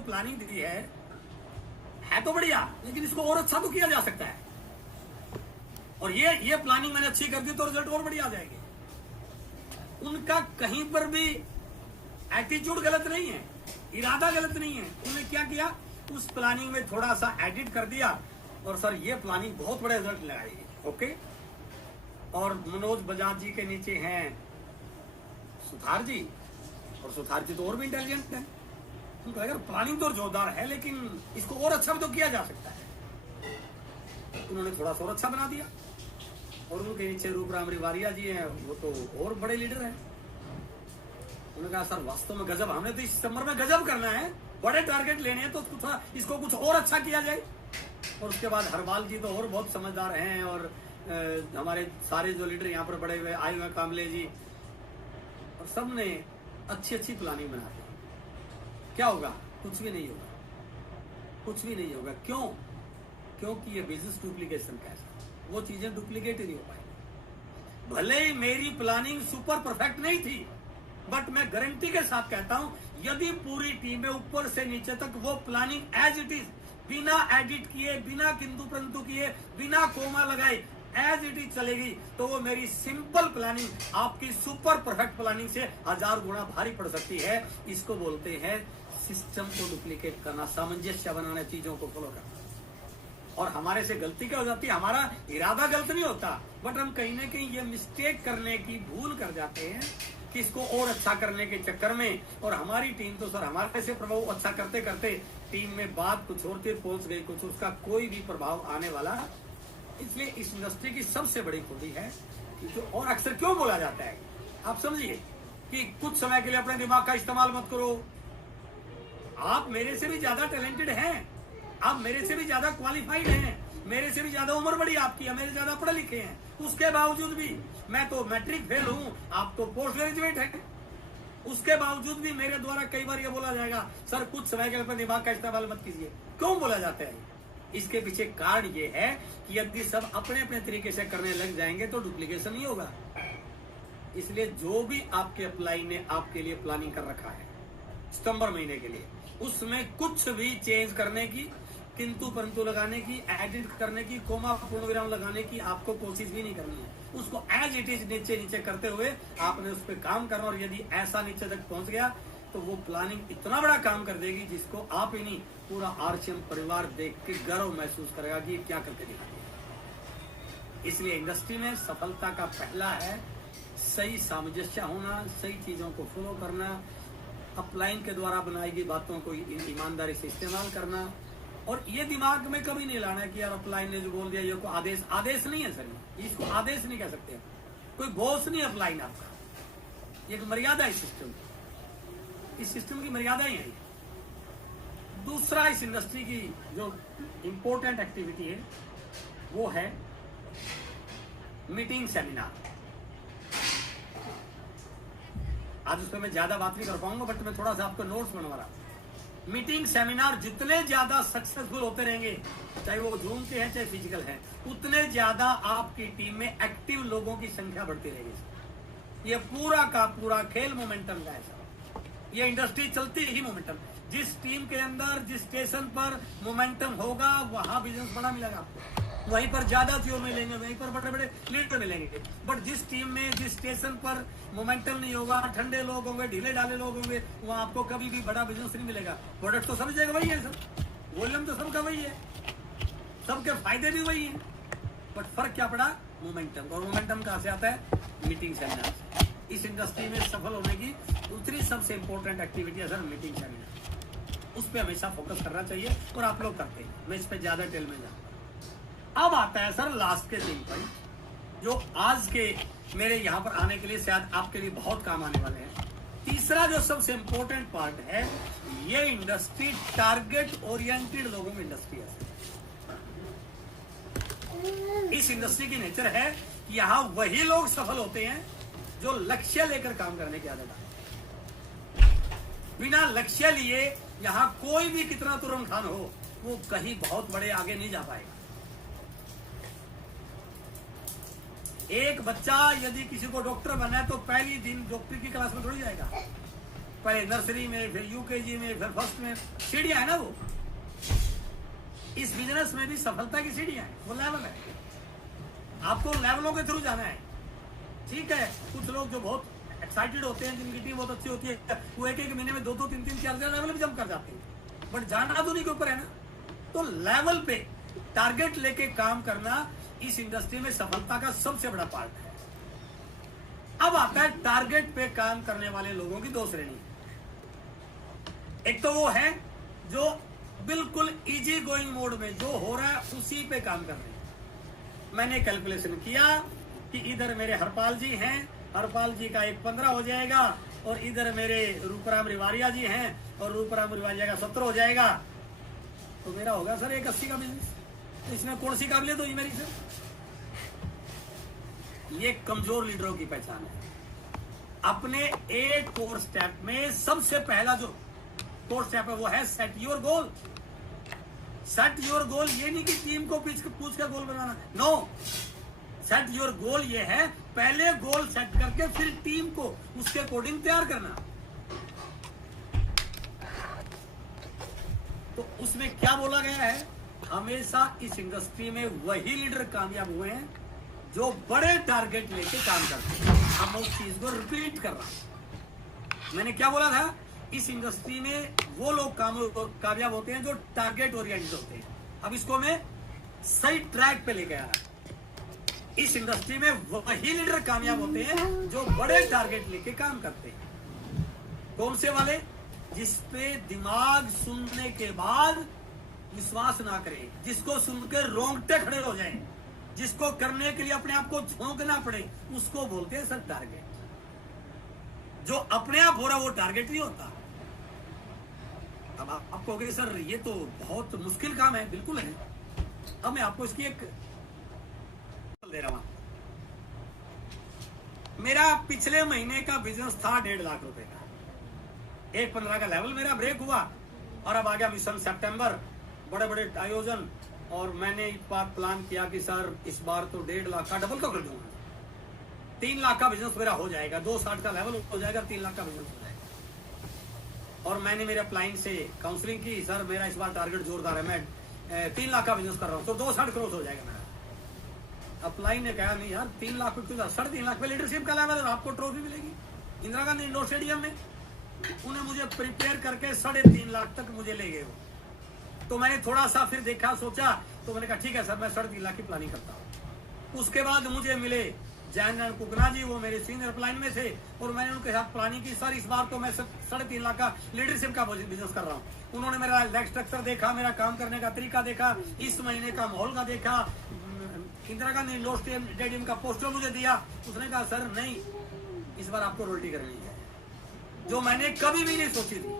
जो प्लानिंग दी है तो बढ़िया, लेकिन इसको और अच्छा तो किया जा सकता है। और ये प्लानिंग मैंने अच्छी कर दी तो रिजल्ट और बढ़िया आ जाएंगे। उनका कहीं पर भी एटीट्यूड गलत नहीं है, इरादा गलत नहीं है। उन्होंने क्या किया, उस प्लानिंग में थोड़ा सा एडिट कर दिया और सर ये प्लानिंग बहुत बड़े रिजल्ट लगाएगी। ओके। और मनोज बजाज जी के नीचे हैं सुथार जी, और सुथार जी तो और भी इंटेलिजेंट है। उनको अगर प्लानिंग तो जोरदार है, लेकिन इसको और अच्छा भी तो किया जा सकता है। उन्होंने थोड़ा सा और अच्छा बना दिया। और उनके नीचे रूपराम रिवारिया जी हैं, वो तो और बड़े लीडर हैं। उन्होंने कहा सर वास्तव में गजब, हमने तो इस सितंबर में गजब करना है, बड़े टारगेट लेने हैं, तो इसको कुछ और अच्छा किया जाए। और उसके बाद हरवाल जी तो और बहुत समझदार हैं, और हमारे सारे जो लीडर यहाँ पर बड़े हुए आए हुए कामले जी, और सब ने अच्छी अच्छी प्लानिंग बनाते हैं। क्या होगा? कुछ भी नहीं होगा, कुछ भी नहीं होगा। क्यों? क्योंकि ये बिजनेस डुप्लीकेशन का है, वो चीजें डुप्लीकेट ही नहीं हो पाई। भले ही मेरी प्लानिंग सुपर परफेक्ट नहीं थी, बट मैं गारंटी के साथ कहता हूं, यदि पूरी टीम में ऊपर से नीचे तक वो प्लानिंग एज इट इज, बिना एडिट किए, बिना किंतु परंतु किए, बिना कोमा लगाए एज इट इज चलेगी, तो वो मेरी सिंपल प्लानिंग आपकी सुपर परफेक्ट प्लानिंग से 1000 गुना भारी पड़ सकती है। इसको बोलते हैं सिस्टम को डुप्लीकेट करना, सामंजस्य बनाना, चीजों को फॉलो करना। और हमारे से गलती क्या हो जाती है, हमारा इरादा गलत नहीं होता, बट हम कहीं ना कहीं ये मिस्टेक करने की भूल कर जाते हैं कि इसको और अच्छा करने के चक्कर में। और हमारी टीम तो सर हमारे से प्रभाव अच्छा करते करते टीम में बात कुछ और तक पहुंच गई, कुछ उसका कोई भी प्रभाव आने वाला। इसलिए इस इंडस्ट्री की सबसे बड़ी खूबी है कि जो, और अक्सर क्यों बोला जाता है, आप समझिए कि कुछ समय के लिए अपने दिमाग का इस्तेमाल मत करो। आप मेरे से भी ज्यादा टैलेंटेड हैं, आप मेरे से भी ज्यादा क्वालिफाइड हैं, मेरे से भी ज्यादा उम्र बड़ी आपकी है, मेरे ज्यादा पढ़े लिखे हैं, उसके बावजूद भी मैं तो मैट्रिक फेल हूं, आप तो पोस्ट ग्रेजुएट हैं। उसके बावजूद भी मेरे द्वारा कई बार ये बोला जाएगा सर कुछ समय के लिए अपने दिमाग का इस्तेमाल मत कीजिए। क्यों बोला जाता है? इसके पीछे कारण ये है कि यदि सब अपने अपने तरीके से करने लग जाएंगे तो डुप्लीकेशन नहीं होगा। इसलिए जो भी आपके अप्लाई ने आपके लिए प्लानिंग कर रखा है सितंबर महीने के लिए, उसमें कुछ भी चेंज करने की, किंतु परंतु लगाने की, एडिट करने की, कोमा पूर्ण विराम लगाने की आपको कोशिश भी नहीं करनी है। उसको एज इट इज नीचे नीचे करते हुए आपने उस पर काम करना। और यदि ऐसा नीचे तक पहुंच गया तो वो प्लानिंग इतना बड़ा काम कर देगी जिसको आप ही नहीं, पूरा आरसीएम परिवार देख के गर्व महसूस करेगा कि क्या करके दिखा दिया। इसलिए इंडस्ट्री में सफलता का पहला है सही सामंजस्य होना, सही चीजों को फॉलो करना, अपलाइन के द्वारा बनाई गई बातों को ईमानदारी से इस्तेमाल करना। और ये दिमाग में कभी नहीं लाना है कि यार अपलाइन ने जो बोल दिया ये को आदेश, आदेश नहीं है सर, इसको आदेश नहीं कह सकते, कोई बॉस नहीं अपलाइन आपका, ये एक मर्यादा है सिस्टम, इस सिस्टम की मर्यादा ही है। दूसरा इस इंडस्ट्री की जो इंपॉर्टेंट एक्टिविटी है वो है मीटिंग सेमिनार। आज उस पर मैं ज्यादा बात नहीं कर पाऊंगा, बट मैं थोड़ा सा आपको नोट्स बनवा रहा हूं। मीटिंग सेमिनार जितने ज्यादा सक्सेसफुल होते रहेंगे, चाहे वो जूम के हैं चाहे फिजिकल है, उतने ज्यादा आपकी टीम में एक्टिव लोगों की संख्या बढ़ती रहेगी। ये पूरा का पूरा खेल मोमेंटम का है सर, ये इंडस्ट्री चलती ही मोमेंटम। जिस टीम के अंदर जिस स्टेशन पर मोमेंटम होगा वहां बिजनेस बड़ा मिलेगा आपको, वहीं पर ज्यादा जीओ मिलेंगे, वहीं पर बड़े बड़े लीडर मिलेंगे। बट जिस टीम में जिस स्टेशन पर मोमेंटम नहीं होगा, ठंडे लोग होंगे, ढीले ढाले लोग होंगे, वहां आपको कभी भी बड़ा बिजनेस नहीं मिलेगा। प्रोडक्ट तो सब जगह वही है सर, वॉल्यूम तो सबका वही है, सबके फायदे भी वही है, बट फर्क क्या पड़ा? मोमेंटम। और मोमेंटम कहां से आता है? मीटिंग सेमिनार से। इस इंडस्ट्री में सफल होने की दूसरी सबसे इंपॉर्टेंट एक्टिविटी है सर मीटिंग सेमिनार। उस पर हमेशा फोकस करना चाहिए और आप लोग करते हैं, मैं इस पर ज्यादा डिटेल में जाऊंगा। अब आता है सर लास्ट के 3 पॉइंट जो आज के मेरे यहाँ पर आने के लिए शायद आपके लिए बहुत काम आने वाले हैं। तीसरा जो सबसे इंपॉर्टेंट पार्ट है, ये इंडस्ट्री टारगेट ओरिएंटेड लोगों की इंडस्ट्री है। इस इंडस्ट्री की नेचर है कि यहाँ वही लोग सफल होते हैं जो लक्ष्य लेकर काम करने की आदत है। बिना लक्ष्य लिए यहाँ कोई भी कितना तुरंत खान हो, वो कहीं बहुत बड़े आगे नहीं जा पाएगा। एक बच्चा यदि किसी को डॉक्टर बनना है तो पहली दिन डॉक्टर की क्लास में थोड़ी जाएगा, पहले नर्सरी में, फिर यूकेजी में, फिर फर्स्ट में, सीढ़ियां है ना वो। इस बिजनेस में भी सफलता की सीढ़ियां है, वो लेवल है, आपको लेवलों के थ्रू जाना है। ठीक है, कुछ लोग जो बहुत एक्साइटेड होते हैं, जिनकी टीम बहुत अच्छी होती है, वो एक एक महीने में 2-2, 3-3, 4 लेवल भी जंप कर जाते हैं, बट जाना तो नहीं के ऊपर है ना। तो लेवल पे टारगेट लेके काम करना इस इंडस्ट्री में सफलता का सबसे बड़ा पार्ट है। अब आता है टारगेट पे काम करने वाले लोगों की दो श्रेणी। एक तो वो है जो बिल्कुल इजी गोइंग मोड में जो हो रहा है उसी पे काम कर रहे हैं। मैंने कैलकुलेशन किया कि इधर मेरे हरपाल जी हैं, हरपाल जी का एक 15 हो जाएगा, और इधर मेरे रूपराम रिवारिया जी हैं, और रूपराम रिवारिया का 17 हो जाएगा, तो मेरा होगा सर एक 80 का बिजनेस। तो इसमें कौन सी काबिलियत होगी मेरी सर? ये कमजोर लीडरों की पहचान है। अपने 8 कोर स्टेप में सबसे पहला जो कोर स्टेप है वो है set your goal. Set your goal ये नहीं कि टीम को पूछ के गोल बनाना, नो। सेट योर गोल ये है पहले गोल सेट करके फिर टीम को उसके अकॉर्डिंग तैयार करना। तो उसमें क्या बोला गया है, हमेशा इस इंडस्ट्री में वही लीडर कामयाब हुए हैं जो बड़े टारगेट लेके काम करते हैं। अब मैं उस चीज को रिपीट कर रहा हूं। मैंने क्या बोला था, इस इंडस्ट्री में वो लोग कामयाब होते हैं जो टारगेट ओरिएंटेड होते हैं। अब इसको मैं सही ट्रैक पे लेके आ रहा हूं। इस इंडस्ट्री में वही लीडर कामयाब होते हैं जो बड़े टारगेट लेके काम करते हैं। कौन से वाले? जिसपे दिमाग सुनने के बाद विश्वास ना करे, जिसको सुनकर रोंगटे खड़े हो जाएं, जिसको करने के लिए अपने आप को झोंकना पड़े, उसको बोलते हैं सर टारगेट। जो अपने आप हो रहा वो टारगेट नहीं होता। अब आप कहोगे सर ये तो बहुत मुश्किल काम है। बिल्कुल है। अब मैं आपको इसकी एक दे रहा हूं। मेरा पिछले महीने का बिजनेस था 1.5 लाख रुपए का। 1.15 का लेवल मेरा ब्रेक हुआ और अब आ गया मिशन सितंबर, बड़े बड़े आयोजन, और मैंने इस बार प्लान किया कि सर इस बार तो 1.5 लाख का डबल तो कर दूंगा, 3 लाख का बिजनेस मेरा हो जाएगा, 260 का लेवल हो जाएगा, 3 लाख का बिजनेस हो जाएगा। और मैंने मेरे अपलाइन से काउंसलिंग की, सर मेरा इस बार टारगेट जोरदार है, मैं 3 लाख का बिजनेस कर रहा हूँ, तो 260 करोड़ हो जाएगा मेरा। अपलाइन ने कहा नहीं यार 3 लाख पे 3.5 लाख पे लीडरशिप का लेवल और आपको ट्रॉफी मिलेगी इंदिरा गांधी इंडोर स्टेडियम में। उन्हें मुझे प्रिपेयर करके 3.5 लाख तक मुझे ले गए हो। तो मैंने थोड़ा सा फिर देखा, सोचा, तो मैंने कहा ठीक है सर मैं 3.5 लाख की प्लानिंग करता हूँ। उसके बाद मुझे मिले जयनारायण कुकना जी, वो मेरे सीनियर अपलाइन में थे, और मैंने उनके साथ प्लानिंग की, सर इस बार तो मैं 3.5 लाख का लीडरशिप का बिजनेस कर रहा हूँ। उन्होंने मेरा लेग स्ट्रक्चर देखा, मेरा काम करने का तरीका देखा, इस महीने का माहौल का देखा, इंदिरा गांधी इंडोर स्टेडियम का पोस्टर मुझे दिया। उसने कहा सर नहीं, इस बार आपको रोल्टी करनी है, जो मैंने कभी भी नहीं सोची थी।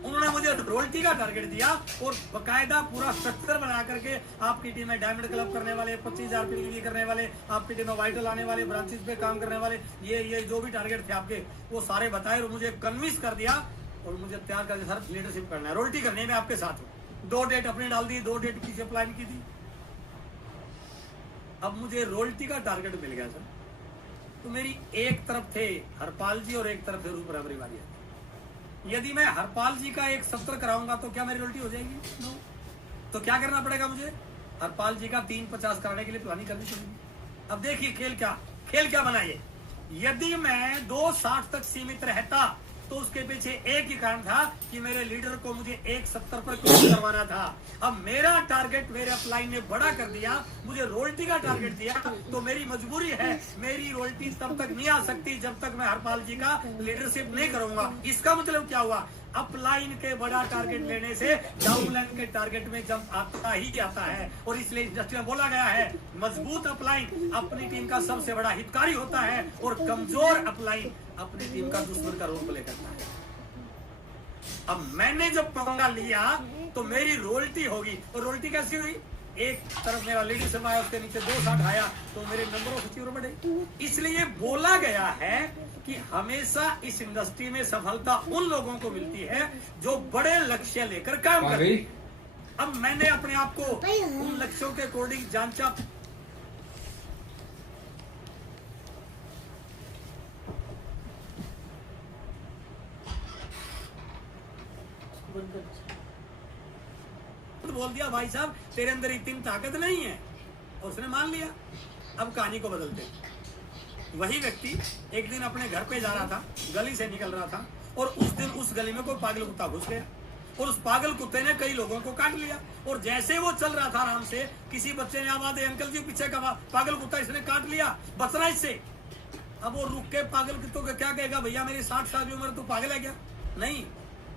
उन्होंने मुझे रोल्टी का टारगेट दिया और बकायदा पूरा स्ट्रक्चर बना करके आपकी टीम में डायमंड क्लब करने वाले, 25,000 पे करने वाले, आपकी टीम में वाइटल आने वाले, ब्रांचेस पे काम करने वाले, ये जो भी टारगेट थे आपके, वो सारे बताए और मुझे कन्विंस कर दिया और मुझे तैयार कर दिया, सर लीडरशिप करना है, रोल्टी करनी है, मैं आपके साथ हूँ। 2 डेट अपनी डाल दी, 2 डेट पीछे प्लान की थी। अब मुझे रोल्टी का टारगेट मिल गया सर। तो मेरी एक तरफ थे हरपाल जी और एक तरफ थे रूपराम रिवारिया। यदि मैं हरपाल जी का एक 70 कराऊंगा तो क्या मेरी रोल्टी हो जाएगी? नो। तो क्या करना पड़ेगा मुझे? हरपाल जी का 350 कराने के लिए प्लानिंग करनी पड़ेगी। अब देखिए खेल क्या बनाइए। यदि मैं 260 तक सीमित रहता तो उसके पीछे एक ही कारण था कि मेरे लीडर को मुझे 170 पर क्रॉस करवाना था। अब मेरा टारगेट मेरे अपलाइन ने बड़ा कर दिया, मुझे रोल्टी का टारगेट दिया, तो मेरी मजबूरी है, मेरी रोल्टी तब तक नहीं आ सकती जब तक मैं हरपाल जी का लीडरशिप नहीं करूंगा। इसका मतलब क्या हुआ? अपलाइन के बड़ा टारगेट लेने से डाउनलाइन के टारगेट में जंप आता ही आता है। और इसलिए इंडस्ट्री में बोला गया है, मजबूत अपलाइन अपनी टीम का सबसे बड़ा हितकारी होता है और कमजोर अपलाइन अपनी टीम का दुश्मन का रोल प्ले करता है। अब मैंने जब पंगा लिया तो मेरी रोल्टी होगी, और रोल्टी कैसी हुई? एक तरफ मेरा लीडरशिप आया, उसके नीचे 260 आया, तो मेरे नंबर ऑफ अचीवर बढ़े। इसलिए बोला गया है कि हमेशा इस इंडस्ट्री में सफलता उन लोगों को मिलती है जो बड़े लक्ष्य लेकर काम करते हैं। अब मैंने अपने आप को उन लक्ष्यों के अकॉर्डिंग जांचा। तुरंत बोल दिया भाई साहब तेरे अंदर इतनी ताकत नहीं है, और उसने मान लिया। अब कहानी को बदलते, वही व्यक्ति एक दिन अपने घर पे जा रहा था, गली से निकल रहा था, और उस दिन उस गली में कोई पागल कुत्ता घुस गया, और उस पागल कुत्ते ने कई लोगों को काट लिया। और जैसे वो चल रहा था आराम से, किसी बच्चे ने आवाज दी, अंकल जी पीछे का पागल कुत्ता, इसने काट लिया, बचना इससे। अब वो रुक के पागल कुत्तों को क्या कहेगा, भैया मेरी 60 साल की उम्र, तू पागल है क्या? नहीं,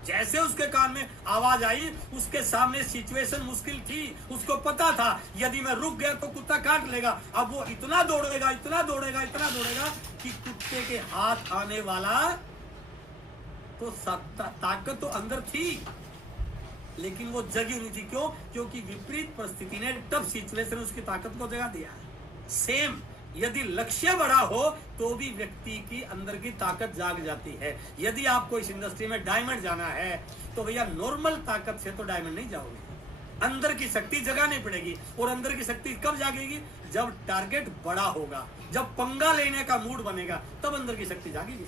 जैसे उसके कान में आवाज आई, उसके सामने सिचुएशन मुश्किल थी, उसको पता था यदि मैं रुक गया तो कुत्ता काट लेगा। अब वो इतना दौड़ेगा, इतना दौड़ेगा, इतना दौड़ेगा कि कुत्ते के हाथ आने वाला तो ताकत तो अंदर थी, लेकिन वो जगी नहीं थी। क्यों? क्योंकि विपरीत परिस्थिति ने, टफ सिचुएशन उसकी ताकत को जगा दिया। सेम, यदि लक्ष्य बड़ा हो तो भी व्यक्ति की अंदर की ताकत जाग जाती है। यदि आपको इस इंडस्ट्री में डायमंड जाना है तो भैया नॉर्मल ताकत से तो डायमंड नहीं जाओगे, अंदर की शक्ति जगानी पड़ेगी। और अंदर की शक्ति कब जागेगी? जब टारगेट बड़ा होगा, जब पंगा लेने का मूड बनेगा, तब अंदर की शक्ति जागेगी।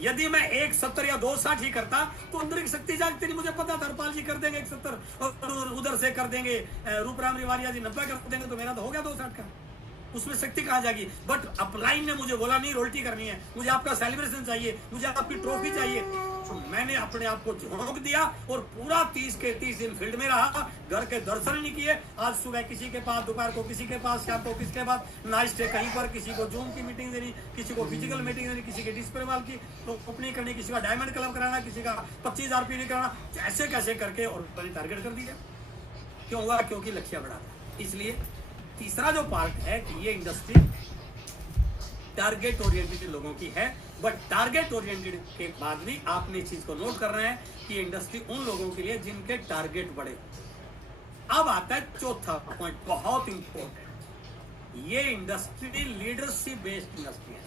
यदि मैं 170 या 260 ही करता तो अंदर की शक्ति जागती नहीं। मुझे पता था हरपाल जी कर देंगे 170, और उधर से कर देंगे रूपराम रिवारिया जी 90 कर देंगे, तो मेरा तो हो गया 260 का। उसमें शक्ति कहाँ जागी? बट अपलाइन ने मुझे बोला नहीं, रोल्टी करनी है, मुझे आपका सेलिब्रेशन चाहिए, मुझे आपकी ट्रॉफी चाहिए। तो मैंने अपने आप को झोंक दिया और पूरा 30 के 30 दिन फील्ड में रहा, घर के दर्शन नहीं किए। आज सुबह किसी के पास, दोपहर को किसी के पास, शाम को किसी के पास, नाइट डे कहीं पर, किसी को जूम की मीटिंग देनी, किसी को फिजिकल मीटिंग देनी, किसी के डिस्प्ले वाल की तो ओपनिंग करनी, किसी का डायमंड क्लब कराना, किसी का 25,000 पीडी कराना, ऐसे कैसे करके और टारगेट कर दिया। क्यों हुआ? क्योंकि लक्ष्य बड़ा था। इसलिए तीसरा जो पार्ट है कि ये इंडस्ट्री टारगेट ओरिएंटेड लोगों की है, बट टारगेट ओरिएंटेड के बाद भी आपने इस चीज को नोट करना है कि ये इंडस्ट्री उन लोगों के लिए जिनके टारगेट बड़े। अब आता है चौथा पॉइंट, बहुत इंपॉर्टेंट। ये इंडस्ट्री लीडरशिप बेस्ड इंडस्ट्री है।